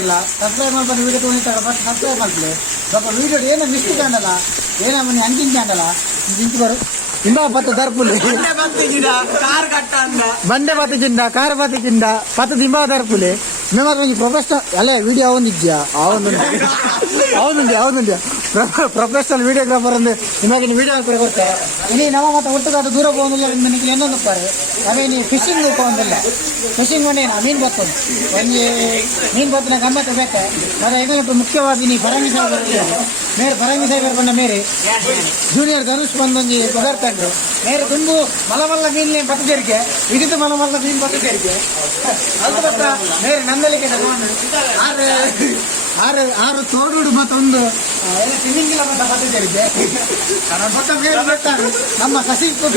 ಇಲ್ಲ ಸಬ್ಸ್ಕ್ರೈಬ್ ಮಾಡ್ಕೊಂಡು video ತೊಗೊಂಡಿರ್ತಾರೆ first subscribe ಮಾಡ್ಕೊಳ್ಳಿ ಸ್ವಲ್ಪ ವೀಡಿಯೋ ಏನೋ ಮಿಸ್ಟೇಕ್ ಆಗಲ್ಲ ಏನೋ ಮನೆ ಅಂಜಿಂಚೆ ಆಗಲ್ಲ ಇಂಚು ಬರು ಇಂಬ ಪತ್ತು ದರ್ಪುಲಿ ಬಂಡೆ ಪತ್ತು ಕಿಂದ ಕಾರ್ ಪತ್ತು ಕಿಂದ ಪತ್ತು ದಿಂಬ ದರ್ಪುಲಿ మేము కొంచెం ప్రొఫెషనల్ అలా వీడియో అవుంది అవునండి ಪ್ರೊಫೆಷನಲ್ ವಿಡಿಯೋಗ್ರಾಫರ್ ಅಂದ್ರೆ ನಿಮಗೆ ವಿಡಿಯೋ ಕೊಡ್ತಾರೆ ಇನಿ ನಮ್ಮ ಮತ್ತೆ ಒಟ್ಟುಗಾದ ದೂರ ಹೋಗೋದಿಲ್ಲ ನಿಮಗೆ ಇನ್ನೊಂದು ಪಾರೆ ಅವೇ ನೀ ಫಿಶಿಂಗ್ ಹೋಗೋದಿಲ್ಲ ಫಿಶಿಂಗ್ ಮಾಡಿ ಮೀನು ಬರ್ತದೆ ಒಂದು ಮೀನು ಬರ್ತನ ಗಮ್ಮತ್ತು ಬೇಕು ಮತ್ತೆ ಈಗ ಮುಖ್ಯವಾಗಿ ನೀ ಫರಂಗಿ ಸಾಹೇಬ್ ಮೇರೆ ಫರಂಗಿ ಸಾಹೇಬ್ ಬಂದ ಮೇರೆ ಜೂನಿಯರ್ ಧನುಷ್ ಬಂದೊಂದು ಪದಾರ್ಥಂಡ್ರು ಮೇರೆ ತುಂಬು ಮಲಮಲ್ಲ ಮೀನು ಬತ್ತದೇರಿಕೆ ಇದಿದ್ದು ಮಲಮಲ್ಲ ಮೀನು ಬತ್ತದೇರಿಕೆ ಅದು ಬತ್ತ ಮೇರೆ ನಂದಲಿಕೆ ಆರು ತೋಡುಡು ಮತ್ತೊಂದು ಸ್ವಿಮ್ಮಿಂಗ್ ಇಲ್ಲ ಮತ್ತ ಬತ್ತದೇರಿಕೆ ನಮ್ಮ ಕಸಿಕುದ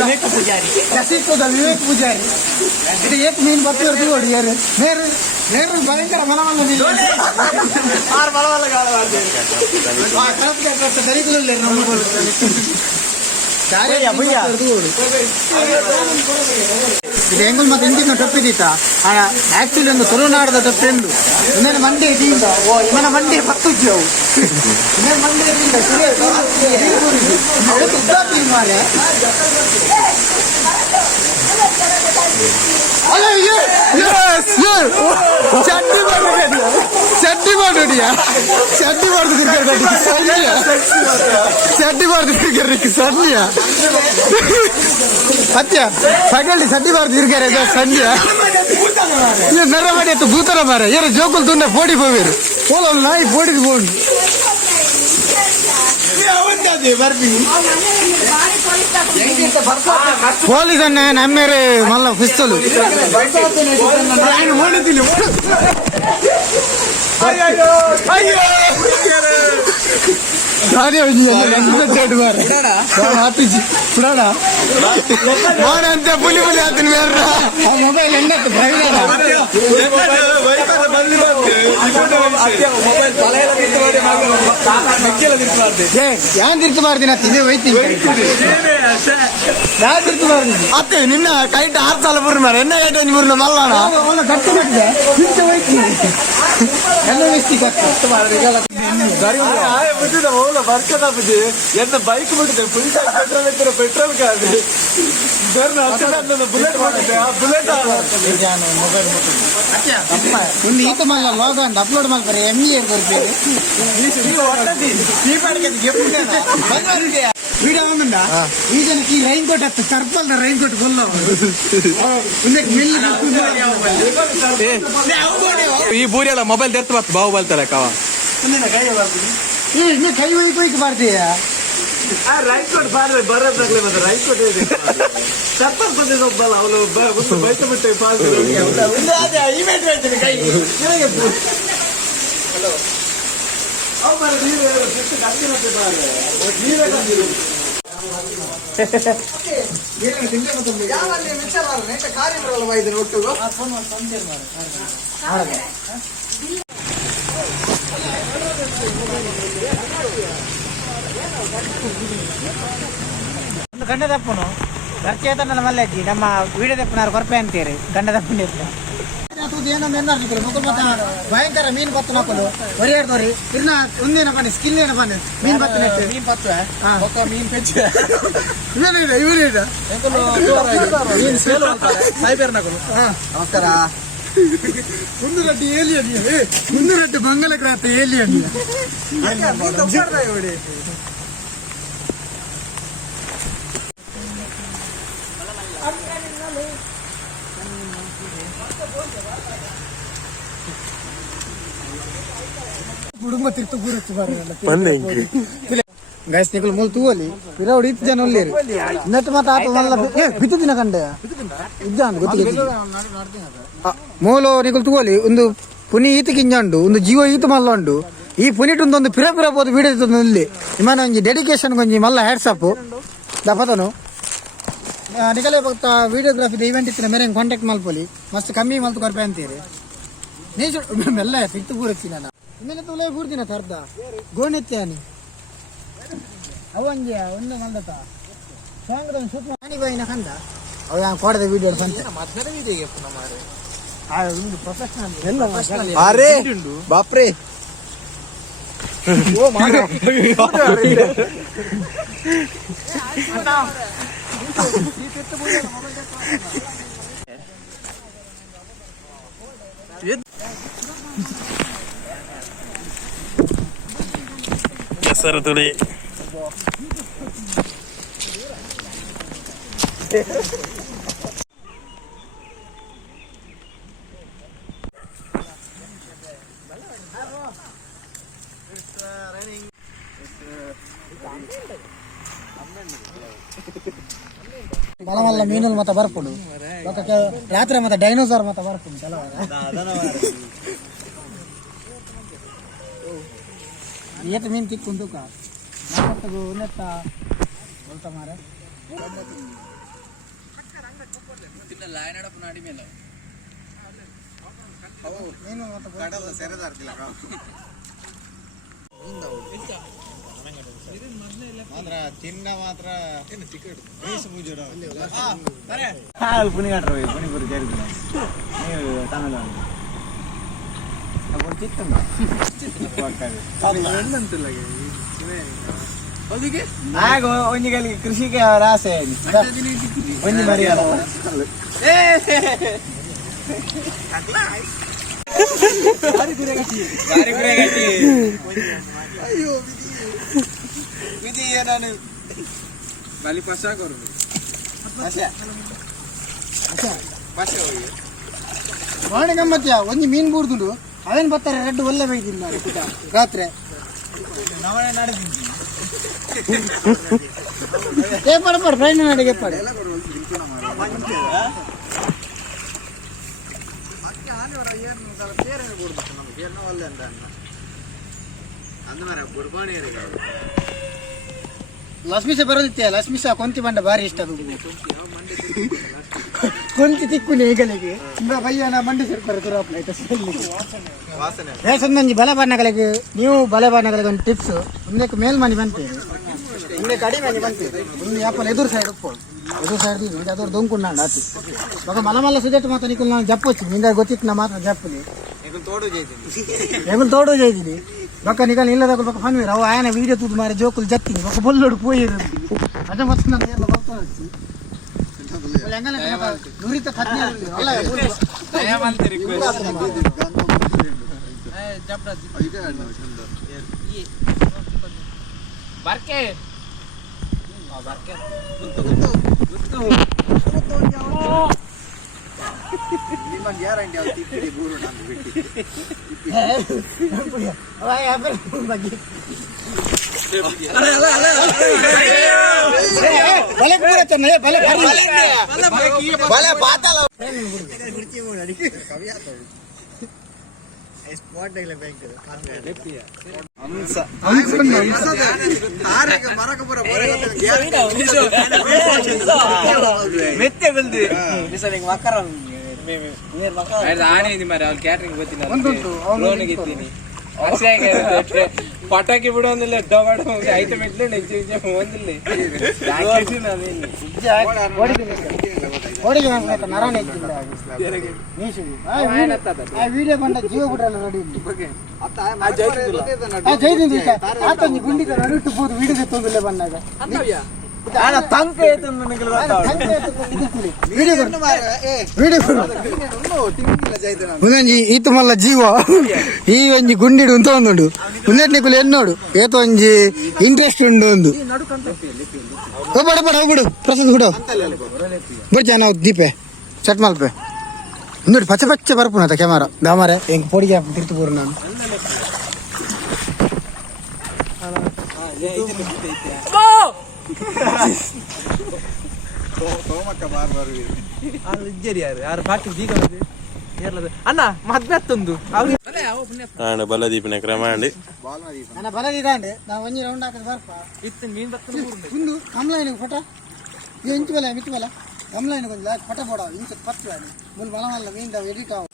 ವಿವೇಕ್ ಪೂಜಾರಿ ಇದು ಏಕ್ ಮೀನು ಬತ್ತದು ನೋಡಿ ಯಾರು ಮೇರು ಮೇರು ಭಯಂಕರ ಮಲಮಲ್ಲ ಮೀನು ದರಿದ್ರಲ್ಲೇ ನಮ್ಮ ಇದು ಹೆಂಗಲ್ ಮತ್ತೆ ಇಂಜಿನ ಟೊಪ್ಪಿದೀತ ಆಕ್ಚುಲಿ ಒಂದು ತುಳುನಾಡದ ಟೊಪ್ಪೆಂದು ಇನ್ನೇನು ಮಂಡಿ ಇದೀಗ ಓ ಇವನ ಮಂಡಿ ಪತ್ತುಜ್ಜಿ ಅವು ಇನ್ನೇನು ಮಂಡಿ ಇದೀಗ ಮಾರೆ ಚಡ್ಡಿ ಬಾರ್ದು ಸಂಜೆ ಅತ್ಯ ಪಗಲಿ ಸಡ್ಡಿ ಬಾರ್ದು ಇರ್ಗಾರೆ ಸಂಜೆ ನೆರ ಮಾಡಿ ಆಯ್ತು ಭೂತನ ಮಾರ ಏನ ಜೋಕುಲ್ ತುಂಡ ಪೋಡಿ ಹೋಗಿರು ಪೋಲ ನಾಯಿ ಪೋಡಿದು ಹೋಗಿ పోలీస్ అన్న నమ్మేరు మళ్ళా పిస్తలు అంతే పులి పులి అతను వేర్రా మొబైల్ ఎన్నట్టు ಯಾನ್ ತಿರ್ಕಬಾರ್ದು ಇದೇ ಹೋಯ್ತೀನಿ ಯಾ ತಿರ್ಕಬಾರ್ದು ಅತ್ತೆ ನಿನ್ನ ಕೈಟ್ 6 ಸಾಲ ಬುರ್ನ ಎನ್ನ ಕೈಟ್ ಬುರ್ನ ಮಲ್ಲಾಣ ಕಟ್ಟು ಕಟ್ಟಿದೆ ತಿರ್ಚೆ ಹೋಯ್ತೀನಿ ಎಲ್ಲ ಮಿಸ್ಟಿ ಕಟ್ಟು ಬರ್ಕದ ಬುದ್ಧಿ ಎನ್ನ ಬೈಕ್ ಬಿಟ್ಟಿದೆ ಫುಲ್ ಪೆಟ್ರೋಲ್ ಪೆಟ್ರೋಲ್ ಕಾದು ಬುಲೆಟ್ ಮಾಡಿದೆ ಆ ಬುಲೆಟ್ ಮೊಬೈಲ್ ಒಂದು ಈತ ಮಲ್ಲ ಲಾಗ್ ಅಂತ ಅಪ್ಲೋಡ್ ಮಾಡ್ತಾರೆ ಎಮ್ಮಿಗೆ వీడియో ఉందా ఈజనకి రైన్ కోట్ వస్తుంది కర్పల్ రైన్ కోట్ కొల్ల ಈ ಬೂರಿಯಲ್ಲ ಮೊಬೈಲ್ ತೆರ್ತು ಬತ್ತು ಬಾವು ಬಲ್ತಾರೆ ಕಾವ ಕೈ ಹೋಯ್ತು ಮಾಡ್ತೀಯ ರೈನ್ ಕೋಟ್ ಬಾರ್ರೆ ಬರೋದಾಗ್ಲಿ ಮತ್ತೆ ರೈನ್ ಕೋಟ್ ಕರ್ಪಲ್ ಬಂದಿದ್ದ ಒಬ್ಬಲ್ಲ ಅವಳು ಬೈತ ಬಿಟ್ಟೆ ಇವೆಂಟ್ ಹೇಳ್ತೀನಿ ಕೈ ಹಲೋ ಅವ್ ಬಾರ ನೀವೇ ಗಂಟಿನತ್ತೆ ಬಾರೆ ನೀವೇ ಗಂಟಿರು ಯಾವಲ್ಲಿ ಮಿಚ್ಚರ್ ಮಾರ ನೆಟ್ಟ ಕಾರ್ಯಕ್ರಮ ಮಾಡಿದ್ರು ಒಟ್ಟಿಗೂ ಫೋನ್ ಮಾಡಿ ಸಂಜೆ ಮಾರ ಒಂದು ಗಂಡ ತಪ್ಪನು ಖರ್ಚೇತನ ಮಲ್ಲಜ್ಜಿ ನಮ್ಮ ವಿಡಿಯೋ ತಪ್ಪನಾರು ಕೊರಪೆ ಅಂತೀರಿ ಗಂಡ ತಪ್ಪನ ಭಯಂಕರ ಮೀನು ಬತ್ತು ನಕಲು ಹೊರಿಯಾಡ್ದವ್ರಿ ಇನ್ನ ಒಂದೇನ ಬನ್ನಿ ಸ್ಕಿಲ್ ಏನ ಬನ್ನಿ ಮೀನ್ ಬತ್ತು ನೆಟ್ಟು ಮೀನ್ ಬತ್ತು ಮೀನ್ ಪೆಚ್ಚ ಮೀನ್ ಸೇಲ್ ಸಾಯ್ಬೇರ್ ನಕಲು ನಮಸ್ಕಾರ ಮುಂದುರಟ್ಟಿ ಏಲಿಯನ್ ಮುಂದುರಟ್ಟಿ ಬಂಗಲ ಕ್ರಾಂತಿ ಏಲಿಯನ್ ಕುಟುಂಬ ತಿರ್ತು ಕೂರತ್ತು ಗೈಸ್ ನಿಕಲ್ ಮೂಲ ತೂವಲಿ ಪಿರೌಡ್ ಇತ್ತು ಜನ ಒಳ್ಳೆರು ನೆಟ್ ಮಾತ ಆತ ಮಲ್ಲ ಬಿತ್ತು ದಿನ ಕಂಡೆ ಇದ್ದಾನ ಗೊತ್ತಿಗೆ ಮೂಲ ನಿಕಲ್ ತೂವಲಿ ಒಂದು ಪುನಿ ಈತ ಕಿಂಜಂಡು ಒಂದು ಜೀವ ಈತ ಮಲ್ಲ ಉಂಡು ಈ ಪುನಿಟ್ ಒಂದು ಪಿರ ಬೋದು ವಿಡಿಯೋ ಇಲ್ಲಿ ಇಮಾನ ಒಂಜಿ ಡೆಡಿಕೇಶನ್ ಕೊಂಜಿ ಮಲ್ಲ ಹ್ಯಾಟ್ಸಪ್ ದಪತನು ನಿಕಲೇ ಭಕ್ತ ವಿಡಿಯೋಗ್ರಾಫಿದ ಈವೆಂಟ್ ಇತ್ತಿನ ಮೇರೆ ಕಾಂಟ್ಯಾಕ್ಟ್ ಮಲ್ಪೊಲಿ ಮಸ್ತ್ ಕಮ್ಮಿ ಮಲ್ತು ಕೊರ್ಪೆ ಅಂತೀರಿ ನೀಜು ಮೆಲ್ಲ ಸಿಕ್ತು ಪೂರತ್ತಿ ನಾನು ಇನ್ಮೇಲೆ ತುಲೇ ಪೂರ್ತಿನ ತರ್ದ ಗೋಣೆತ್ಯಾನಿ ಅವಂಜೆ ಒಂದು ಮಂದತ ಸಾಂಗ್ದ ಶೂಟ್ ಮಾಡಿ ಬೈನ ಕಂದ ಅವ ಕೋಡದ ವಿಡಿಯೋ ಬಂತ ಮಧ್ಯಾಹ್ನ ವಿಡಿಯೋಗೆ ಪುನಃ ಮಾರೆ ಅರೆ ಬಾಪ್ರೆ ಹೆಸರು ತುಳಿ ಮಲ್ಲ ಮಲ್ಲ ಮೀನುలు ಮತ್ತೆ ಬರ್ಪುಡು ರಾತ್ರಿ ಮತ್ತೆ ಡೈನೋಸಾರ್ ಮತ್ತೆ ಬರ್ಪುಡು ಏತ ಮೀನು ತಿಕ್ಕೊಂಡು ಉನ್ನತ बोलता मारे ಮಾತ್ರ ಚಿನ್ನ ಮಾತ್ರ ಪುನಿಗಾಟ್ರ ಪುನಿಪುರಿ ಸೇರಿದ್ರು ನೀವು ತಮಿಳ್ನಾಡು ಒಂಜಿಗೆ ಕೃಷಿಗೆ ರಾಸೆ ಒಂಜಿ ಮರಿಯಲ್ಲ ವಿಧಿ ನಾನು ಬಾಲಿ ಪಾಸ ಕರು ಮಾಡಿ ಗಮ್ಮತ್ಯ ಒಂಜಿ ಮೀನ್ ಬೂರ್ದುಂಡು ಅವೇನ್ ಬರ್ತಾರೆ ರೆಡ್ ಒಳ್ಳೆ ಬೈದಿಲ್ಲ ರಾತ್ರಿ ನವಣೆ ನಡೆದಿದ್ದೀನಿ ಏ ಪಡ ಫ್ರೈಂಡ್ ನಾಡಿಗೆ ಪಡ ಲಕ್ಷ್ಮೀಶ ಬರೋದಿತ್ತೆ ಲಕ್ಷ್ಮೀಶ ಕೊಂತಿ ಬಂಡ ಭಾರಿ ಇಷ್ಟ ಅದು ಕೊಂತಿ ತಿಕ್ಕುನಿ ಈಗಲಿಗೆ ಬಯ್ಯನ ಮಂಡಿ ಸೇರ್ತಾರೆ ನಂಜಿ ಬಲೆ ಬಣ್ಣಗಳಿಗೆ ನೀವು ಬಲೆ ಬಣ್ಣಗಳಿಗೆ ಒಂದು ಟಿಪ್ಸ್ ಒಂದಕ್ಕೆ ಮೇಲ್ಮನಿ ಬಂತೀರಿ ಒಂದೇ ಕಡಿಮೆ ಮನಿ ಬಂತೀರಿ ಒಂದು ಯಾಪಲ್ ಎದುರು ಸೈಡ್ ಉಪ್ಪು ಎದುರು ಸೈಡ್ ಇದು ಅದರ ದೊಂಕುಂಡು ಆತು ಮಗ ಮಲ ಮಲ್ಲ ಸುಜೆಟ್ ಮಾತ್ರ ನಿಕ್ಕಲು ನಾನು ಜಪ್ಪೊಚ್ಚಿ ನಿಂದ ಗೊತ್ತಿತ್ತು ನಾ ಮಾತ್ರ ಜಪ್ಪಲಿ ತೋಡು చేసింది బక్క నికల్ ఇళ్ళ బక్క పని రావు ఆయన వీడియో తూతు మారే జోకులు జత్తి ఒక బొల్లోడు పోయేరు అదే మొత్తం నా నేర్ల బక్క వచ్చి ನುರಿತ ತಜ್ಞ ಅಲ್ಲ ಬರ್ಕೆ ನಿಮ್ಮ ಗ್ಯಾರಂಟಿ ಅವ್ರು ತಿಪ್ಪಿರಿ ಬೂರು ನಂದು ಬಿಟ್ಟು ಬಲೆ ಪೂರ ಚೆನ್ನ ಬಲೆ ಬಾತಲ್ಲ ಪಟಾಕಿ ಬಿಡೋದಿಲ್ಲ ಐಟಮ್ ಇಟ್ಲು ಒಂದಿಲ್ಲ ವಿಡಿಯೋ ಬಂದ ಜೀವ ಬಿಡ್ರಲ್ಲ ನೋಡಿ ಜೈದಿಂದ ಗುಂಡಿ ನಡಿಟ್ಟು ಹೋದು ವಿಡಿಯೋ ತೊಂದಿಲ್ಲ ಬಂದಾಗ ಈತ ಮಲ್ಲ ಜೀವ ಈ ಒಂಜಿ ಗುಂಡಿಡು ಅಂತ ಒಂದುಂಡು ಉನ್ನಟ್ನಿಕುಲು ಎನ್ನೋಡು ಏತ ಒಂಜಿ ಇಂಟ್ರೆಸ್ಟ್ ಉಂಡು ಒಂದು ಬಡ ಬಡ ಬಿಡು ಪ್ರಸಾದ್ ಬಿಡು ಬರ್ಜಾ ನಾವು ದೀಪೆ ಸೆಟ್ ಮಲ್ಪೆ ನೋಡಿ ಪಚ್ಚ ಪಚ್ಚ ಬರ್ಪುನತ ಕ್ಯಾಮರಾ ದಾಮಾರೆ ಹೆಂಗ್ ಪೊಡಿಗೆ ತಿರ್ತು ಬೋರು ನಾನು ಅಣ್ಣ ಮದ್ವೆತ್ತೊಂದು ಬಲದೀಪಿನ ಕ್ರಮ ಅಂಡಿ ನನ್ನ ಬಲದಿದಾಂಡೆ ನಾವು ಒಂಜಿ ರೌಂಡ್ ಹಾಕಿದ ಬರ್ಪ ಇತ್ತು ಮೀನ್ ಬರ್ತದೆ ಒಂದು ಕಮಲಾಯನಿಗೆ ಫೋಟ ಇದು ಇಂಚು ಬಲ ಮಿತ್ತು ಬಲ ಕಮಲಾಯನಿಗೆ ಒಂದು ಫೋಟ ಬೋಡ ಇಂಚು ಪತ್ತು ಮುಲ್ ಬಲ ಮಲ್ಲ ಮೀನ್ ಎಡಿಟ್ ಆಗ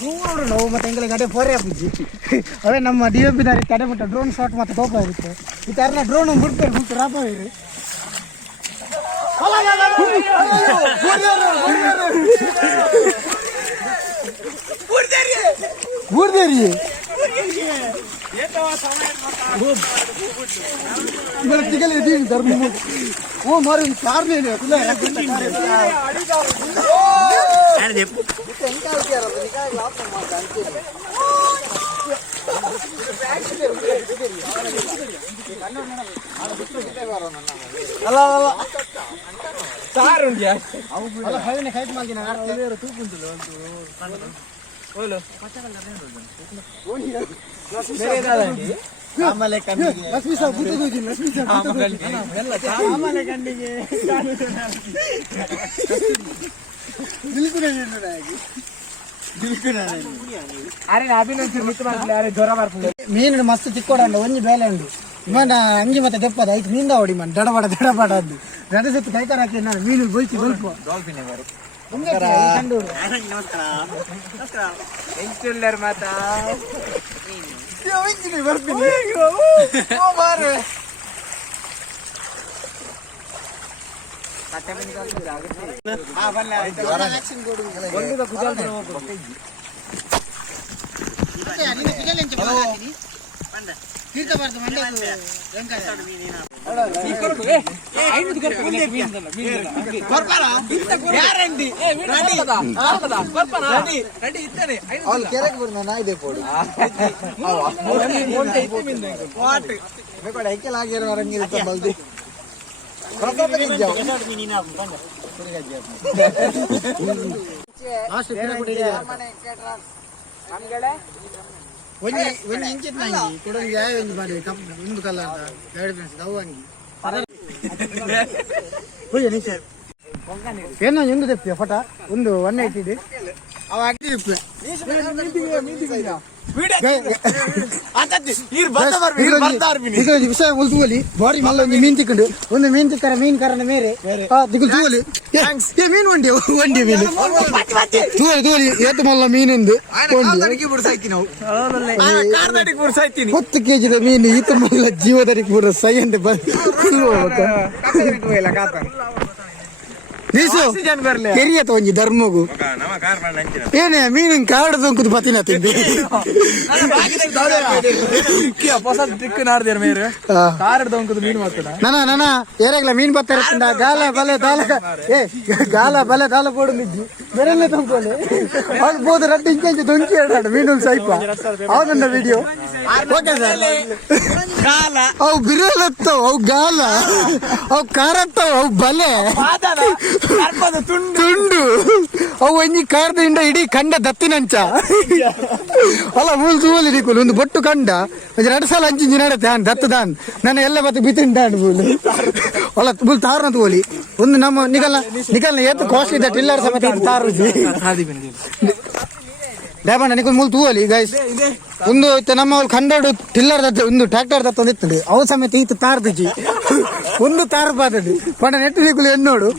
ದೂರ ನಾವು ಮತ್ತೆ ಎಂಗಳಿಗೆ ಅದೇ ಪೊರೆ ಪೂಜಿ ಅವೇ ನಮ್ಮ DOP ದಾರಿ ತಡೆ ಬಿಟ್ಟ ಡ್ರೋನ್ ಶಾಟ್ ಮತ್ತೆ ಟೋಪ ಇರುತ್ತೆ ಈ ಥರ ಡ್ರೋನ್ ಬಿಡ್ತಾರೆ ಬಿಟ್ಟು ರಾಪ ಇರಿ ಬೂರ್ದೇರಿ ಧರ್ಮ ಓ ಮಾರಿ ಕಾರ್ನೇ ಲಕ್ಷ್ಮೀ ಸಾವು ಗುರ್ತಿಗೆ ಲಕ್ಷ್ಮೀ ಸಾವು ಮೀನು ಮಸ್ತ್ ತಿಕ್ಕೋಡಂಡು ಒಂಜಿ ಬೇಲೆ ಉಂಡು ಮನ ಅಂಗಿ ಮತ್ತೆ ದೆಪ್ಪದ ಐದು ಮೀಂದ ಹೊಡಿ ಮನ್ ದಡಬಡ ಅದು ಗಡ ಸುತ್ತು ಕೈಕಾರ ಹಾಕಿ ನಾನು ಮೀನು ಬೊಯ್ತಿ ಸ್ವಲ್ಪ ಕೆರೆಗೆ ಬರ್ನ ನಾಯಿದೆ ಪೋಡು ಐಕ್ಯಲಾಗಿರೋ ರಂಗಿರುತ್ತೆ ಬಲ್ದಿ ಒಂಜಿ ಇಂಚಿತ್ ನಂಗಿ ಕೊಡೋದು ಯಾವ ಒಂಜಿ ಮಾಡಿ ಒಂದು ಕಲರ್ ಎರಡು ಫ್ರೆಂಡ್ಸ್ ಅವು ಹಂಗಿ ಏನೋ ಒಂದು ತೆಪ್ಪಿಯ ಫಟ ಒಂದು 180 ಇದೆ ಅವ ಅಗ್ದಿ ವಿಷಯ ಉಲ್ತುವಲಿ ಬಾಡಿ ಮಲ್ಲ ಒಂದು ಮೀನ್ ತಿಕ್ಕೊಂಡು ಒಂದು ಮೀನ್ ತಿಕ್ಕರ ಮೀನ್ ಕರನ ಮೇರೆ ದಿಗುಲ್ ತೂವಲಿ ಮೀನ್ ಒಂಡಿ ಮೀನು ತೂವಲಿ ಏತು ಮಲ್ಲ ಮೀನೊಂದು 10 kg ಮೀನು ಈತ ಮಲ್ಲ ಜೀವದರಿಗೆ ಕೂಡ ಸೈ ಅಂತ ಕೆರಿಯತ ಒಂಜಿ ಧರ್ಮಗು ಏನೇ ಮೀನಿನ ಕಾಡು ದೊಂಕುದು ಪತಿನ ತಿಂದು ನಾನ ಏರಾಗ್ಲ ಮೀನ್ ಬತ್ತ ಗಾಲ ಬಲೆ ದಾಲ ಗಾಲ ಬಲೆ ದಾಲ ಪೋಡಿದ್ದಿ ಬೆರಲ್ಲೇ ತೊಂಕೋಲೆ ಅವ್ಳು ಬೋದು ರಡ್ಡು ಇಂಚೆ ದೊಂಕಿ ಹೇಳ್ತಾడు ಮೀನು ಸೈಪ ಅವನನ್ನ ವಿಡಿಯೋ ಓಕೆ ಸರ್ ಅವು ಬಿರಲತ್ತವು ಅವು ಗಾಲ ಅವು ಕಾರತ್ತವು ಅವು ಬಲೆ ತುಂಡು ಅವು ಒಂಜಿ ಕಾರ್ದಿಂದ ಇಡೀ ಕಂಡ ದತ್ತಿನಂಚ ಅಲ್ಲ ಮೂಲ್ ತೂವಲಿ ನಿಕುಲು ಒಂದು ಬೊಟ್ಟು ಕಂಡ ಒಂದು 2 ಸಲ ಅಂಚಿಂಜಿ ನಡತೆ ದತ್ತದಾನ್ ನನ್ನ ಎಲ್ಲ ಬತ್ತು ಬಿತ್ತಿಂಡಾಂಡ್ ಬೂಲು ಅಲ್ಲ ಬುಲ್ ತಾರ್ನ ತೂವಲಿ ಒಂದು ನಮ್ಮ ನಿಗಲ್ನ ಏತು ಕಾಸ್ಟ್ಲಿ ದ ಟಿಲ್ಲರ್ ಸಮೇತ ತಾರು ಡೇಬಣ್ಣ ನಿಕುಲ್ ಮೂಲ್ ತೂವಲಿ ಗೈಸ್ ಒಂದು ನಮ್ಮ ಕಂಡಾಡು ಟಿಲ್ಲರ್ ದತ್ತ ಒಂದು ಟ್ರ್ಯಾಕ್ಟರ್ ದತ್ತ ಒಂದು ಇರ್ತದೆ ಅವು ಸಮೇತ ಈತ ತಾರ್ದಿಜಿ ಒಂದು ತಾರು ಪಾತಡಿ ಪಂಡ ನೆಟ್ಟು ನಿಕುಲು ಎನ್ನೋಡು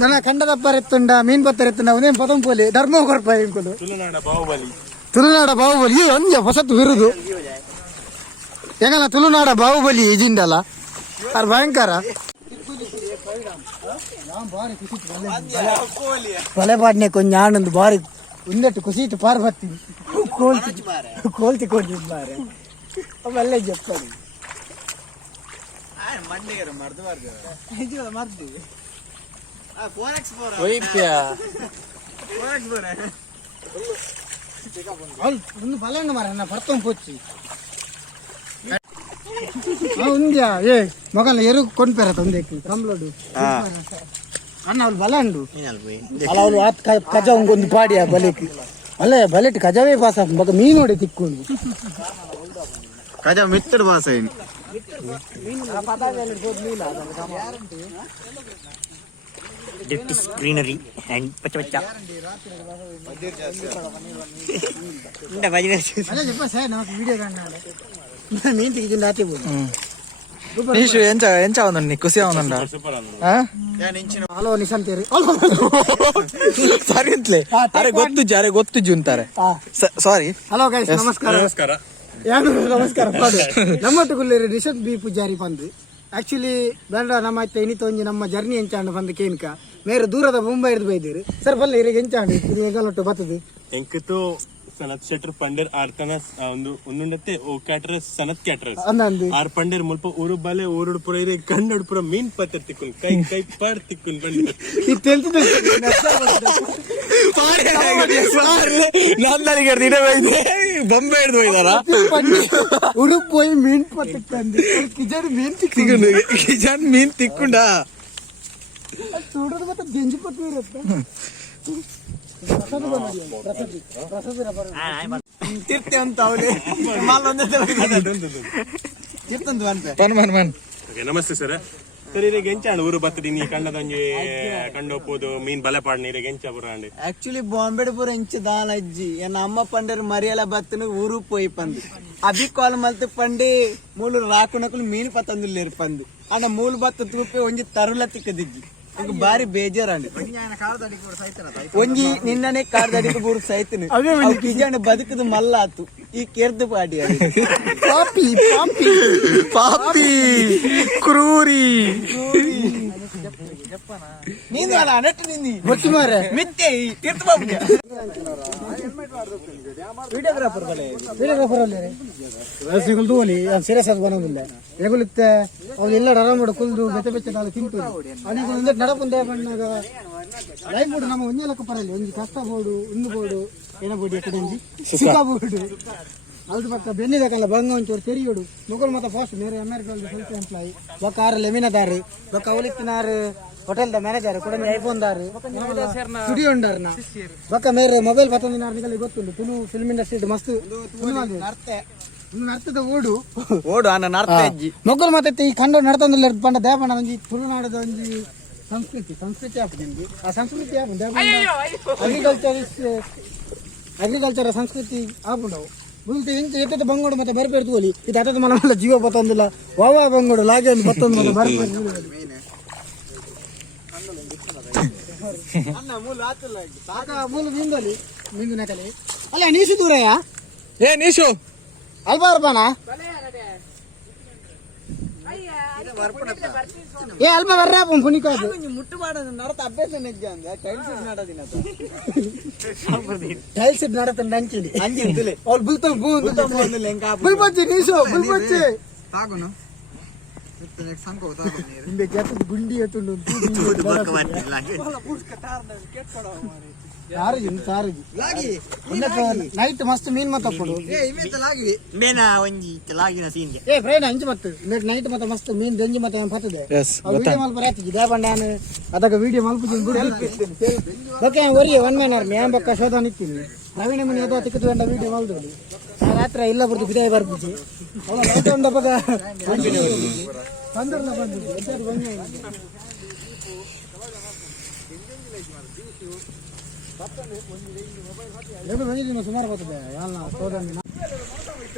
ನನ್ನ ಕಂಡದಪ್ಪ ಎತ್ತುಂಡ ಮೀನ್ ಪತ್ತರ ಎತ್ತುಂಡ ಉದೇನ್ ಪದಂ ಪೋಲಿ ಧರ್ಮ ಕೊರ್ಪ ಇಂಕುಲು ತುಳುನಾಡ ಬಾಹುಬಲಿ ಒಂಜ ಹೊಸತು ವಿರುದು ಹೆಂಗಲ್ಲ ತುಳುನಾಡ ಬಾಹುಬಲಿ ಇಜಿಂಡಲ್ಲ ಅದು ಭಯಂಕರ ಬಲೆ ಬಾಡ್ನೆ ಕೊಂಚ ಆನಂದ್ ಬಾರಿ ಒಂದೆಟ್ಟು ಕುಸಿತು ಪಾರ್ ಬರ್ತೀನಿ ಕೋಲ್ತಿ ಕೊಂಡಿದ್ ಬಾರೆ ಅವೆಲ್ಲ ಜಪ್ಪಾಡಿ ಮರ್ತೀವಿ ಒಂದು ಬಲೆಂಗ ಮಾರ ನಾ ಬರ್ತೊಂದು ಪೊಚ್ಚಿ ఉందా ఏ మొగలు ఎరుగు కొని పెరత ఉంది కంలోడు అన్న వాళ్ళు బలండు అలా వాళ్ళు కజ ఇంకొంది పాడి ఆ బలికి అలా బలెట్ కజవే పాస మగ మీనోడే తిక్కుంది కజ మిత్రుడు పాస్ అయింది greenery and pacha అలా చెప్పా సార్ నాకు వీడియో కన్నా మీన్ తిరిగి దాటి పోయి నీషు ఎంచ ఉందండి కుసి ఉందండ ಹಲೋ ನಿಶಾಂತೇರಿ ಸಾರಿ ಅಂತಲೇ ಅರೆ ಗೊತ್ತಿಜ್ಜು ಅಂತಾರೆ ಸಾರಿ ಹಲೋ ಗೈಸ್ ನಮಸ್ಕಾರ ಯಾರು ನಮಸ್ಕಾರ ನಮ್ಮೊಟ್ಟುಗುಳ್ಳೇರಿ ನಿಶಾಂತ್ ಬಿ ಪೂಜಾರಿ ಬಂದು ಆಕ್ಚುಲಿ ಬೇಡ ನಮ್ಮ ಅತ್ತೆ ಇನಿತ ಒಂಜಿ ನಮ್ಮ ಜರ್ನಿ ಎಂಚಾಂಡು ಬಂದು ಕೇನ್ಕ ಮೇರೆ ದೂರದ ಮುಂಬೈ ಹಿಡಿದು ಬೈದಿರಿ ಸರ್ ಬಲ್ಲ ಇರಿಗೆ ಎಂಚಾಂಡು ಇದು ಹೆಗಲೊಟ್ಟು ಬರ್ತದೆ ಎಂಕತು ಸನತ್ ಶೆಟ್ರ್ ಪಂಡರ್ ಆರ್ತನ ಒಂದು ಒಂದುಂಡತ್ತೆ ಓ ಕ್ಯಾಟ್ರಸ್ ಸನತ್ ಕ್ಯಾಟ್ರಸ್ ಅಂದಂದು ಆರ್ ಪಂಡರ್ ಮುಲ್ಪ ಊರು ಬಾಲೆ ಊರುಡು ಪುರ ಇರೆ ಕಣ್ಣುಡು ಪುರ ಮೀನ್ ಪತ್ತ ತಿಕ್ಕುನ್ ಕೈ ಕೈ ಪಾಡ್ ತಿಕ್ಕುನ್ ಬಂದು ಇದು ತಿಳಿದ ನನಗೆ ಬೊಂಬೆ ಹಿಡಿದು ಹೋಯ್ದಾರ ಉಡುಪು போய் மீன் பத்துக்கு ಕಿಜಾನ್ ಮೀನ್ ತಿಕ್ಕುಂಡ చూడదు ಮತ್ತೆ ಬೆಂಜಿ ಪಟ್ಟು ಇರುತ್ತೆ ತಿರ್ತೆ ಅಂತ ಅವಳಿ ತಿರ್ತಂದು ಅಂತ ನಮಸ್ತೆ ಸರ್ ಸರ್ ಇರಿಗೆ ಎಂಚಾಣ ಊರು ಬತ್ತಡಿ ನೀ ಕಂಡದಂಜಿ ಕಂಡೋಪೋದು ಮೀನ್ ಬಲೆ ಪಾಡ್ ನೀರಿಗೆ ಎಂಚ ಬುರಾಂಡಿ ಆಕ್ಚುಲಿ ಬಾಂಬೆಡ್ ಪೂರ ಇಂಚ ದಾಲ್ ಅಜ್ಜಿ ಎನ್ನ ಅಮ್ಮ ಪಂಡರ್ ಮರಿಯಲ ಬತ್ತನು ಊರು ಪೋಯಿ ಪಂದು ಅಭಿ ಕಾಲ್ ಮಲ್ತು ಪಂಡಿ ಮೂಲು ರಾಕುನಕುಲು ಮೀನು ಪತ್ತಂದುಲ್ಲೇರು ಪಂದು ಅಣ್ಣ ಮೂಲು ಬತ್ತ ತೂಪೆ ಒಂಜಿ ತರುಲ ತಿಕ್ಕದಿಜ್ಜಿ ಈಗ ಬಾರಿ ಬೇಜಾರಂడి ಒಂಜಿ ನಿನ್ನನೆ ಕಾರ್ದಡಿಗೆ ಬೂರು ಸೈತನು ಕಿಜಾಣ ಬದುಕದು ಮಲ್ಲಾತು ಈ ಕೆರ್ದು ಪಾಡಿ ಪಾಪಿ ಪಾಪಿ ಪಾಪಿ ಕ್ರೂರಿ ನೀನು ಅಲ್ಲ ಅನಟ್ಟು ನಿಂದಿ ಗೊತ್ತು ಮಾರೆ ಮಿತ್ತೆ ತೀರ್ಥ ಬಾಬು ವಿಡಿಯೋಗ್ರಾಫರ್ ಅಲ್ಲಿ ರಸಿಗಳು ತೋಲಿ ಸೀರಿಯಸ್ ಆಗಿ ಬರೋದಿಲ್ಲ ಎಗುಲಿತ್ತೆ ಅವ್ರು ಎಲ್ಲ ಡರ ಕುಲ್ದು ಬೆಚ್ಚ ಬೆಚ್ಚ ತಿಂತು ಅದಕ್ಕೆ ಒಂದು ನಡಪುಂದೆ ಬಣ್ಣಾಗ ಲೈಫ್ ಬೋರ್ಡು ನಮ್ಮ ಒಂದೇ ಲೆಕ್ಕ ಪರಲ್ಲ ಒಂದು ಕಷ್ಟ ಬೋರ್ಡು ಒಂದು ಬೋರ್ಡು ಏನ ಬೋರ್ಡು ಎಕಡೆಂಜಿ ಸಿಕ್ಕಾ ಬೋರ್ಡು ಅದು ಪಕ್ಕ ಬೆನ್ನಿದಕ್ಕಲ್ಲ ಬಂಗ ಒಂಚೂರು ತೆರಿಯೋಡು ಮುಗಲ್ ಮತ್ತೆ ಫಾಸ್ಟ್ ಮೇರೆ ಅಮೆರಿಕಲ್ ಸ್ವಲ್ಪ ಎಂಪ್ಲಾಯಿ ಬೊಕ್ಕ ಆರು ಲೆಮಿನದಾರು ಬೊಕ್ಕ ಅವಲಿಕ್ಕಿನಾರು ಹೋಟೆಲ್ ದ ಮ್ಯಾನೇಜರ್ ಕೂಡ ಐಫೋನ್ ದಾರು ಸ್ಟುಡಿಯೋ ಉಂಡಾರ್ನ ಬೊಕ್ಕ ಮೇರೆ ಮೊಬೈಲ್ ಪತ್ತೊಂದಿನಾರು ನಿಗಲಿ ಗೊತ್ತುಂಟು ತುಳು ಫಿಲ್ಮ್ ಇಂಡಸ್ಟ್ರಿ ಮಸ್ತ್ ನರ್ತದ ಓಡು ಅನ್ನ ನರ್ತ ಅಜ್ಜಿ ಮೊಗಲ್ ಮತ್ತೆ ಈ ಕಂಡು ನಡ್ತಂದಿಲ್ಲ ಪಂಡ ದೇವಣ್ಣ ಒಂಜಿ ತುಳುನಾಡದ ಒಂಜಿ ಸಂಸ್ಕೃತಿ ಆಪ್ ನಿಮ್ಗೆ ಆ ಸಂಸ್ಕೃತಿ ಆಪ್ ಅಗ್ರಿಕಲ್ಚರ್ ಸಂಸ್ಕೃತಿ ಆಪ್ ಉಂಡವು ಬುಲ್ತಿ ಎಂಚ ಎತ್ತದ ಬಂಗೋಡು ಮತ್ತೆ ಬರ್ಪೇರು ತೋಲಿ ಇದು ಅತ್ತದ ಮನ ಜೀವ ಬತ್ತೊಂದಿಲ್ಲ ವಾವಾ ಬಂಗೋಡು ಲಾಗೆ ಒಂದು ಬತ್ತೊಂದು ಮತ್ತೆ ಬರ್ಪೇರು ಮೂಲ ಮೀಂದಲ್ಲಿ ಮೀನು ನಕಲಿ ಅಲ್ಲ ನೀಸು ದೂರಯ್ಯ ಏ ನೀಶು ಅಲ್ಪ ಅರ್ಪನಾ ಏ ಅಲ್ಪ ಬರ್ರ ಪುನಿಕಾದು ಮುಟ್ಟು ಮಾಡೋದು ನಡತ ಅಭ್ಯಾಸ ನೆಜ್ಜ ಅಂದ ಟೈಲ್ಸ್ ನಡದಿನ ಟೈಲ್ಸ್ ನಡತಂಡ ಅಂಚಿಡಿ ಅಂಜಿಂತಲೇ ಅವ್ರು ಬುಲ್ತ ಬುಲ್ಬಚ್ಚಿ ನೀಸು ಬುಲ್ಬಚ್ಚಿ ತಾಗುನು ಹಿಂದೆ ಕೆತ್ತದ ಗುಂಡಿ ಎತ್ತುಂಡು ನೈಟ್ ಮಸ್ತ್ ಮೀನ್ ಮತ್ತ ಕೊಡು ಏ ಫ್ರೈಡ್ ಅಂಚು ಮತ್ತೆ ನೈಟ್ ಮತ್ತೆ ಮಸ್ತ್ ಮೀನ್ ದಂಜಿ ಮತ್ತೆ ಪತ್ತದೆ ವಿಡಿಯೋ ಮಲ್ಪ ರಾತ್ರಿ ದೇವಣ್ಣ ಅದಕ್ಕೆ ವಿಡಿಯೋ ಮಲ್ಪ ಓಕೆ ಒರಿ ಒನ್ ಮ್ಯಾನ್ ಆರ್ಮಿ ಏನ್ ಬಕ್ಕ ಶೋಧ ನಿಂತೀನಿ ನವೀನ ಮನೆ ಏದೋ ತಿಕ್ಕದು ಗಂಡ ವಿಡಿಯೋ ಮಲ್ದೋಡಿ ರಾತ್ರಿ ಇಲ್ಲ ಬರ್ದು ಬಿದಾಯ ಬರ್ಬಿಟ್ಟು ಅವಳ ಲಾಕ್ಡೌನ್ ಬಗ ಬಂದರ್ಲ ಬಂದಿದ್ದು ಎಂತಾರು ಬಂದ ಎರಡು ಬಂದಿದ್ದೀನಿ ಸುಮಾರು ಬರ್ತದೆ ಯಾವನ ಸೋದನ್ನ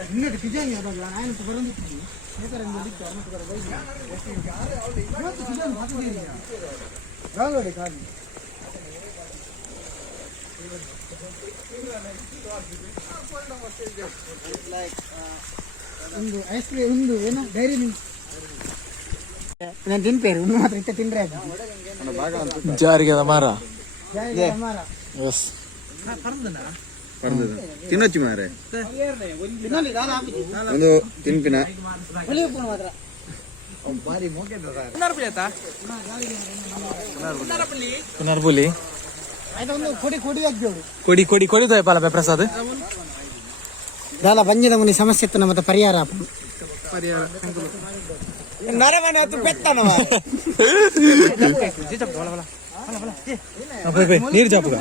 ಇನ್ನೊಂದು ಡಿಸೈನ್ ಯಾವಾಗ ನಾನು ಬರಂದಿದ್ದೀನಿ ನೋಡಿ ಕಾಲು ಒಂದು ಐಸ್ ಕ್ರೀಮ್ ಒಂದು ಏನೋ ಡೈರಿ ಮಿಲ್ಕ್ ನಾನು ತಿನ್ಪೇರು ಇನ್ನು ಮಾತ್ರ ಇಷ್ಟ ತಿಂದ್ರೆ ಜಾರಿಗೆ ಮಾರ ತಿನ್ನೊಚ್ಚಿ ಮಾರೆ ಒಂದು ತಿನ್ಪಿನ ಮಾತ್ರ ಪುನರ್ಬುಲಿ ಆಯ್ತಾ ಕೊಡಿ ಕೊಡಿ ಹಾಕ್ಬೇಡು ಕೊಡಿ ಕೊಡಿ ಕೊಡಿದ ಪಾಲ ಪ್ರಸಾದ್ ದಾಲ ಬಂಜಿದ ಮುನಿ ಸಮಸ್ಯೆ ಇತ್ತು ಮತ್ತೆ ಪರಿಹಾರ ನರಮನೆ ಹೊತ್ತು ಬೆತ್ತನವ ನೀರು ಚಾಪುಗ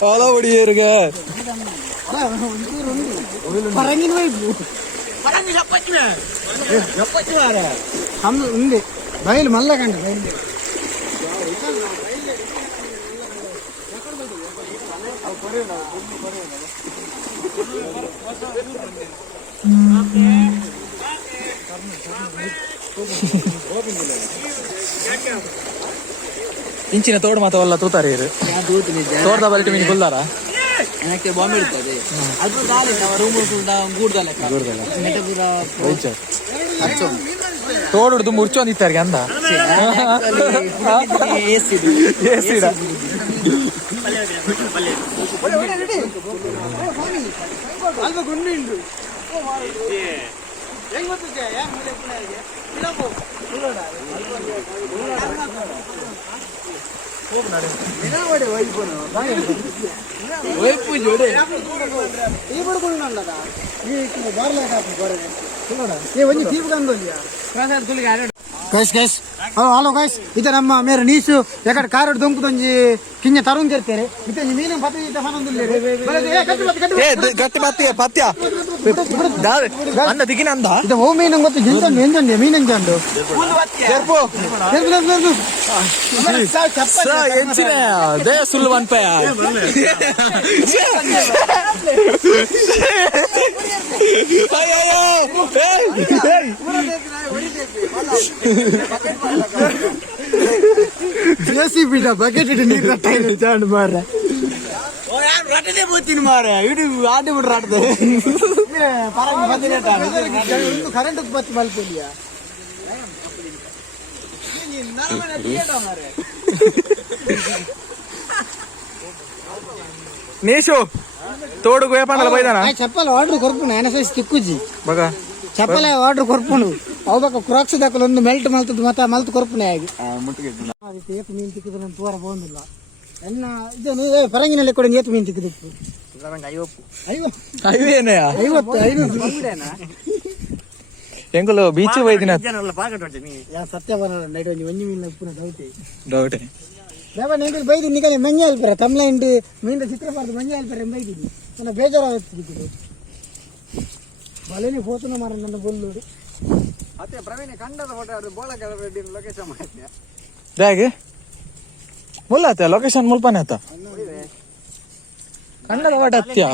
ಹೊಲ ಹೊಡಿಯರ್ಗ ಪರಂಗಿನ ವೈಬು ఉంది బయలు మళ్ళా కండి బయలు ಇಂಚಿನ ತೋಡು ಮಾತ ಒಲ್ಲ ತೂತಾರೆ ಇರು ತೋರ್ದ ಬಲಿಟ್ಟು ಮೀನು ಕೊಲ್ದಾರ ನನಗೆ ಬಾಂಬ್ ಇರ್ತದೆ ಅದು ದಾಳಿ ರೂಮ್ ಗೂಡ್ದಲ್ಲ ತೋಡು ತುಂಬ ಉರ್ಚೊಂದಿತ್ತಾರೆ ಅಂದ ಏಸಿಡ ಗೈಸ್ ಗೈಸ್ ಹಲೋ ಗೈಸ್ ಇದು ನಮ್ಮ ಮೇರೆ ನೀಸು ಯಾಕಡೆ ಕಾರಡ್ ದೊಂಕುದೊಂಜಿ ಕಿಂಜ ತರುಣ್ ಕೆರ್ತಾರೆ ಇತ್ತೆ ಮೀನು ಪತ್ತೆ ಇತ್ತ ಗಟ್ಟಿ ಬತ್ತಿಗೆ ಪತ್ಯ ಅಂದ ದಿಗಿನ ಅಂದ ಇದು ಓ ಮೀನು ಗೊತ್ತು ಜಿಂಜಂಡು ಎಂಜಂಡು ಮೀನಂಜಂಡು ಎಂಚಿನ ದೇ ಸುಳ್ಳು ಅನ್ಪಯ ಜೆಸಿಬಿ ಬಕೆಟ್ ಇಟ್ಟು ನೀರು ಚಾಂಡ್ ಮಾರ ರಟ್ಟದೆ ಬೋತೀನಿ ಮಾರೆ ಇಡು ಆಡಿ ಬಿಡ್ರ ಆಡ್ದೆ ಕರೆಂಟ್ ಬತ್ತಿ ಮಲ್ಪಲ್ಲಿಯ ನೀಶು ತೋಡು ಗೋಯಪಾಂಡಲ ಬೈದಾನ ಚಪ್ಪಲ್ ಆರ್ಡರ್ ಕೊರ್ಪುಣ ಎನಸೈಸ್ ತಿಕ್ಕುಜಿ ಬಗ ಚಪ್ಪಲ ಆರ್ಡರ್ ಕೊರ್ಪುಣು ಅವಕ್ಕ ಕ್ರಾಕ್ಸ್ ದಾಖಲೆ ಒಂದು ಮೆಲ್ಟ್ ಮಲ್ತದ್ದು ಮತ್ತೆ ಮಲ್ತು ಕೊರ್ಪುಣೆ ಆಗಿ ಏತು ಮೀನು ತಿಕ್ಕಿದ್ರೆ ನಾನು ತೋರ ಬಂದಿಲ್ಲ ಎನ್ನ ಇದು ನೀವು ಪರಂಗಿನಲ್ಲಿ ಕೂಡ ಏತು ಮೀನು ತಿಕ್ಕಿದಿತ್ತು ಅಯ್ಯೇನಯ್ಯ 50 ಎಂಗುಲು ಬೀಚ್ ಬೈದಿನ ಸತ್ಯ ಬರ ನೈಟ್ ಒಂದು ಒಂಜಿ ಮೀನು ಉಪ್ಪುನ ಡೌಟ್ ದೇವ ನೆಂಗಲ್ ಬೈದಿ ನಿಗನೆ ಮಂಜೆ ಅಲ್ಪರ ತಮ್ಲ ಇಂಡು ಮೀನಿನ ಚಿತ್ರ ಬರ್ದು ಮಂಜೆ ಅಲ್ಪರ ಬೈದಿನಿ ನನ್ನ ಬೇಜಾರಾಗುತ್ತಿದ್ದು ಬಲೆನಿ ಫೋಟೋನ ಮಾರ ನನ್ನ ಬೋಲ್ಲೋಡು ಅತ್ತೆ ಪ್ರವೀಣ್ ಕಂಡದ ಫೋಟೋ ಬೋಳಕ ರೆಡ್ಡಿ ಲೊಕೇಶನ್ ಮಾಡಿದ್ದೆ ಬ್ಯಾಗ್ ಮುಲ್ಲಾತ ಲೊಕೇಶನ್ ಮುಲ್ಪನೆ ಆತ ಕಂಡದ ವಾಟ ಹತ್ಯ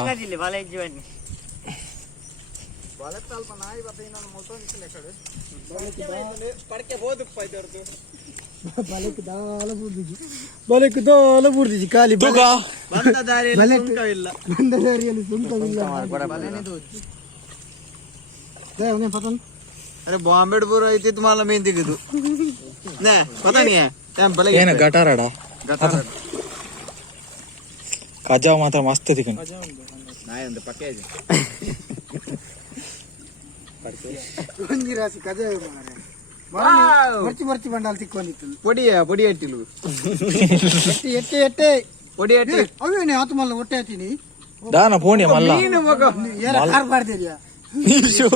ಬಲೆಕ್ ದಾಲ ಬುರ್ದಿಜಿ ಖಾಲಿ ತೂಕ ಬಂದ ದಾರಿಯಲ್ಲಿ ಸುಂಕವಿಲ್ಲ ಬಂದ ದಾರಿಯಲ್ಲಿ ಸುಂಕವಿಲ್ಲ ದೇವನೇ ಪತನ್ अरे बॉम्बे पूर ಐತಿ तुम्हाला मेन दिगದು ನೇ पता नहीं है टाइम भले ಏನ ಗಟಾರಡ ಕಜಾವ್ ಮಾತ್ರ ಮಸ್ತ್ ದಿಕನ್ ನಾಯಿ ಒಂದು ಪ್ಯಾಕೇಜ್ ಒಂದಿ ರಾಸಿ ಕಜೆ ಮಾರೆ ಮರ್ಚಿ ಮರ್ಚಿ ಬಂಡಾಲ್ ತಿಕ್ಕೊಂಡಿತ್ತು ಪೊಡಿ ಎಟ್ಟಿಲು ಎಟ್ಟೆ ಎಟ್ಟೆ ಪೊಡಿ ಎಟ್ಟಿ ಅವೇನೆ ಆತ್ಮಲ್ಲ ಹೊಟ್ಟೆ ಹತ್ತೀನಿ ದಾನ ಪೋಣಿ ಮಲ್ಲ ನೀನು ಮಗ ಏನ ಕಾರ್ ಬಾರ್ದೇರಿಯಾ ನೀಶು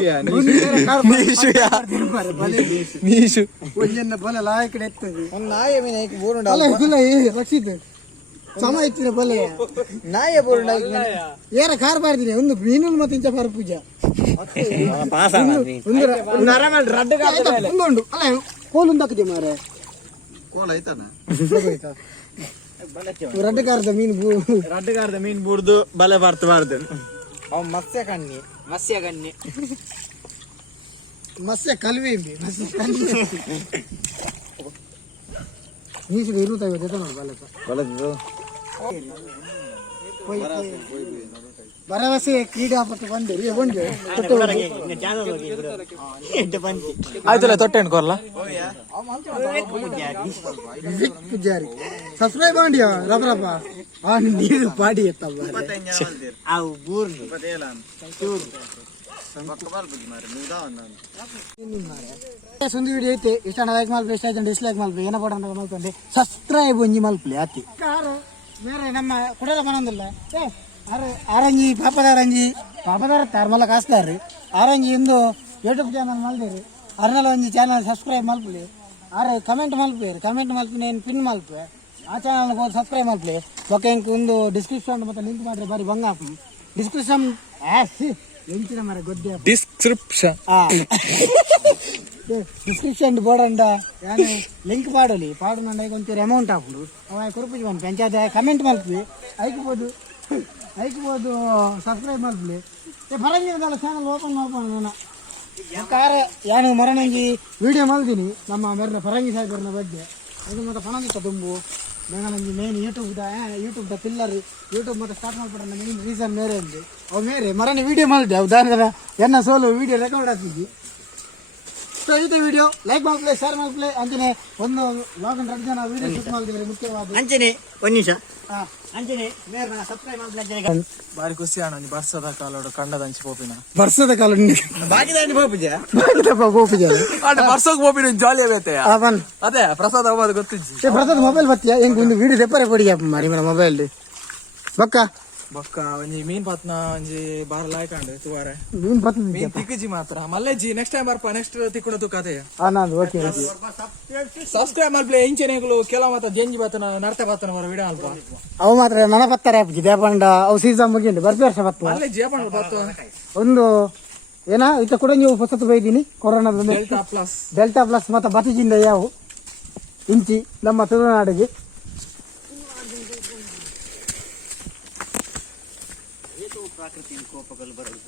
ನೀಶು ಒಂಜನ್ನ ಬಲ ಲಾಯಕಡೆ ಎತ್ತದು ಒಂದು ನಾಯಿ ಮೇಲೆ ಬೋರುಂಡ ಅಲ್ಲ ಇದಿಲ್ಲ ರಕ್ಷಿತ್ ಸಮ ಇತ್ತಿನ ಬಲೆ ನಾಯಿ ಬೋರುಂಡ ಏರ ಕಾರ್ ಬಾರ್ದಿನಿ ಒಂದು ಮೀನು ಮತ್ತೆ ಇಂಚ ಪಾರ ಪೂಜಾ ಒಂದುಂಡು ಅಲ್ಲ ಕೋಲು ಹಾಕಿದೆ ಮಾರೆ ಕೋಲ್ ಐತನ ರಡ್ಡಕಾರದ ಮೀನು ಬೂರ್ದು ಬಲೆ ಬರ್ತಬಾರ್ದು ಅವ್ ಮತ್ಸ್ಯ ಕಣ್ಣಿ ಮತ್ಸ್ಯ ಕಲ್ವಿ ಮತ್ಸ್ಯ ಕಲ್ವಿ ನೀಸಿಗೆ 250 ನೋಡಿ ಬಾಲಕ ಭರವಸೆ ಕ್ರೀಡಾಪಟು ಬಂದಿರಿ ಆಯ್ತಲ್ಲ ತೊಟ್ಟೆ ಕೊರ್ಲ ಪೂಜಾರಿ ಸಬ್ಸ್ಕ್ರೈಬ್ ಮಾಡಿ ರಬರಪ್ಪ ನೀರು ಪಾಡಿ ಸುಂದಿ ವಿಡಿಯೋ ಐತೆ ಇಷ್ಟ ಲೈಕ್ ಮಲ್ಪೆ ಇಷ್ಟ ಆಯ್ತು ಡಿಸ್ಲೈಕ್ ಮಲ್ಪೆ ಏನ ಪಡ ಮಲ್ಪಂಡೆ ಸಬ್ಸ್ಕ್ರೈಬ್ ಒಂಜಿ ಮಲ್ಪಲೆ ಅತಿ ಬೇರೆ ನಮ್ಮ ಕುಡಲ ಮನೊಂದಿಲ್ಲ ಆರಂಜಿ ಪಾಪದಾರ ತಾರ್ಮಲ್ಲ ಕಾಸ್ತಾರ್ರಿ ಆರಂಜಿ ಇಂದು ಯೂಟ್ಯೂಬ್ ಚಾನಲ್ ಮಲ್ದೇರಿ ಅರ್ನಲ್ಲ ಒಂಜಿ ಚಾನಲ್ ಸಬ್ಸ್ಕ್ರೈಬ್ ಮಲ್ಪಲಿ ಆರೆ ಕಮೆಂಟ್ ಮಲ್ಪಿನ ಏನು ಪಿನ್ ಮಲ್ಪೆ ಆ ಚಾನಲ್ ಹೋಗಿ ಸಬ್ಸ್ಕ್ರೈಬ್ ಮಲ್ಪಲಿ ಓಕೆ ಇಂಕ ಒಂದು ಡಿಸ್ಕ್ರಿಪ್ಷನ್ ಮತ್ತೆ ಲಿಂಕ್ ಮಾಡ್ರೆ ಬಾರಿ ಬಂಗಾಪು ಡಿಸ್ಕ್ರಿಪ್ಷನ್ ಎಂಚಿನ ಮರ ಗೊದ್ದೆ ಡಿಸ್ಕ್ರಿಪ್ಷನ್ ಬೋರ್ಡ್ ಯಾನು ಲಿಂಕ್ ಪಾಡಲಿ ಪಾಡು ಒಂಚೂರು ಅಮೌಂಟ್ ಹಾಕೊಂಡು ಅವ ಕುರುಪುಜಿ ಬಂದು ಪಂಚಾಯತ್ ಕಮೆಂಟ್ ಮಲ್ಪಿ ಐಕ್ಬೋದು ಸಬ್ಸ್ಕ್ರೈಬ್ ಮಲ್ಪಲಿ ಬರಂಗಿರದಲ್ಲ ಚಾನಲ್ ಓಪನ್ ಮಾಡ್ಕೊಂಡು ಒಟ್ಟಾರೆ ಯಾನು ಮರಣಂಗಿ ವಿಡಿಯೋ ಮಲ್ದಿನಿ ನಮ್ಮ ಮೇರಿನ ಫರಂಗಿ ಸಾಹೇಬರನ ಬಗ್ಗೆ ಅದು ಮತ್ತೆ ಪಣಂಗಿತ್ತ ತುಂಬು ನಂಗೆ ಮೇನ್ ಯೂಟ್ಯೂಬ್ ಪಿಲ್ಲರ್ ಯೂಟ್ಯೂಬ್ ಮತ್ತೆ ಸ್ಟಾರ್ಟ್ ಮಾಡ್ಬಿಟ್ರೆ ಮೇನ್ ರೀಸನ್ ಮೇರೆ ಅಂದು ಅವು ಮೇರೆ ಮರಣ ವಿಡಿಯೋ ಮಾಡಿದೆ ಅವು ದಾನದ ಎನ್ನ ಸೋಲು ವಿಡಿಯೋ ರೆಕಾರ್ಡ್ ಆಗ್ತಿದ್ವಿ ಸೊ ಇದು ವಿಡಿಯೋ ಲೈಕ್ ಮಾಡ್ಪ್ಲೇ ಶೇರ್ ಮಾಡ್ಪ್ಲೇ ಅಂಚನೆ ಒಂದು ಲಾಗ್ 2 ಜನ ವಿಡಿಯೋ ಶೂಟ್ ಮಾಡಿದ್ರೆ ಮುಖ್ಯವಾದ ಅಂಚನೆ ಒಂದು ನಿಮಿಷ ಅಂಚನೆ ಮೇರ್ನ ಸಬ್ಸ್ಕ್ರೈಬ್ ಮಾಡ್ಲಿಕ್ಕೆ ಬಾರಿ ಖುಷಿ ಅಣ್ಣ ನೀ ಬರ್ಸದ ಕಾಲೋಡು ಕಂಡದ ಹಂಚಿ ಪೋಪಿನ ವರ್ಷದ ಕಾಲ ಬಾಕಿದ ಪೋಪುಜ ಗೋಪಿಜ ಬರ್ಸೋಕ್ ಪೋಪಿನ ಜಾಲಿ ಆಗೈತೆ ಅವನ್ ಅದೇ ಪ್ರಸಾದ್ ಹೋಗೋದು ಗೊತ್ತಿಜ್ಜಿ ಪ್ರಸಾದ್ ಮೊಬೈಲ್ ಬತ್ತಿಯ ಹೆಂಗ್ ಒಂದು ವಿಡಿಯೋ ತೆಪ್ಪರೆ ಕೊಡಿ ಮಾರಿ ಮೇಡ ಮೊಬೈಲ್ ಬಕ್ಕ ಬೊಕ್ಕ ಒಂಜಿ ಮೀನ್ ಪತ್ನ ಒಂಜಿ ಬಾರ ಲಾಯ್ಕಂಡು ತುವಾರೆ ನೀನ್ ಬತ್ತ ಮೀನ್ ತಿಕ್ಕಜಿ ಮಾತ್ರ ಮಲ್ಲೆಜ್ಜಿ ನೆಕ್ಸ್ಟ್ ಟೈಮ್ ಬರ್ಪ ನೆಕ್ಸ್ಟ್ ತಿಕ್ಕುಣ ತುಕ್ಕತೆ ನಾನು ಓಕೆ ಸಬ್ಸ್ಕ್ರೈಬ್ ಮಾಡ್ಲಿ ಇಂಚೆನೆಗಳು ಕೆಲವು ಮಾತ್ರ ಜಂಜಿ ಬತ್ತನ ನರ್ತ ಬತ್ತನ ಬರೋ ವಿಡಿಯೋ ಅಲ್ಪ ಅವು ಮಾತ್ರ ನನ್ನ ಪತ್ತಾರೆ ಹಾಕಿ ದೇಪಂಡ ಅವು ಸೀಸನ್ ಮುಗಿಂಡು ಬರ್ತಿ ವರ್ಷ ಬತ್ತು ಮಲ್ಲೆಜ್ಜಿ ಏಪಣ್ಣ ಬತ್ತು ಒಂದು ಏನ ಇತ್ತ ಕೂಡ ನೀವು ಹೊಸತು ಬೈದೀನಿ ಕೊರೋನಾದ ಡೆಲ್ಟಾ ಪ್ಲಸ್ ಮತ್ತೆ ಬತಿಜಿಂದ ಯಾವ ಇಂಚಿ ನಮ್ಮ ತುಳುನಾಡಿಗೆ ಪ್ರಾಕೃತಿಕ ಕೋಪಗಳು ಬರೋದು